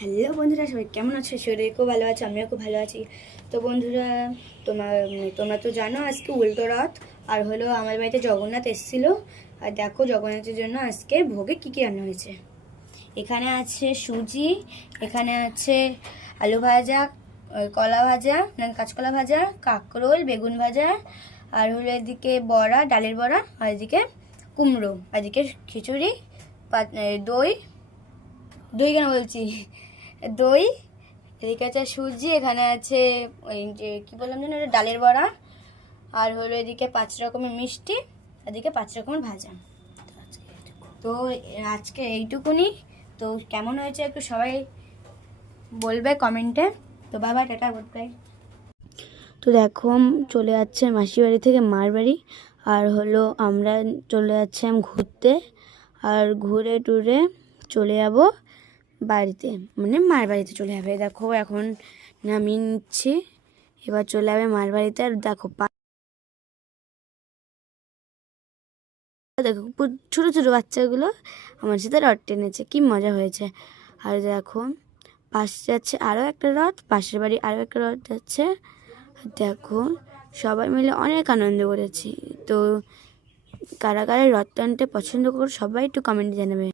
Hello বন্ধুরা, সবাই কেমন আছো? শরীর খুব ভালো আছে, আমিও খুব ভালো আছি। তো বন্ধুরা, তোমরা তো জানো আজকে উল্টো রথ। আর হলো আমার বাড়িতে জগন্নাথ এসেছিল। আর দেখো জগন্নাথের জন্য আজকে ভোগে কী কী রান্না হয়েছে। এখানে আছে সুজি, এখানে আছে আলু ভাজা, কলা ভাজা, কাঁচকলা ভাজা, কাঁকরোল, বেগুন ভাজা, আর হলো এদিকে বড়া, ডালের বড়া, আর এদিকে কুমড়ো, আর এদিকে খিচুড়ি, দই, দই কেন বলছি, দই, এদিকে আছে সুজি, এখানে আছে ওই যে কী বললাম যেন, এটা ডালের বড়া, আর হলো এদিকে 5 রকমের মিষ্টি, এদিকে 5 রকমের ভাজা। তো আজকে এইটুকুনি। তো কেমন হয়েছে একটু সবাই বলবে কমেন্টে। তো বাবা, টাটা, গুড বাই। তো দেখো চলে যাচ্ছে মাসির বাড়ি থেকে মার বাড়ি, আর হলো আমরা চলে যাচ্ছিলাম ঘুরতে, আর ঘুরে টুরে চলে যাব বাড়িতে, মানে মার বাড়িতে চলে যাবে। দেখো এখন নামিয়ে নিচ্ছি, এবার চলে যাবে মার বাড়িতে। আর দেখো দেখো ছোটো ছোটো বাচ্চাগুলো আমার সাথে রথ টেনেছে, কি মজা হয়েছে। আর দেখো পাশে যাচ্ছে আরও একটা রথ, পাশের বাড়ি আরও একটা রথ যাচ্ছে। দেখো সবাই মিলে অনেক আনন্দ করেছি। তো কারা কারা রথ টানতে পছন্দ করো সবাই একটু কমেন্টে জানাবে।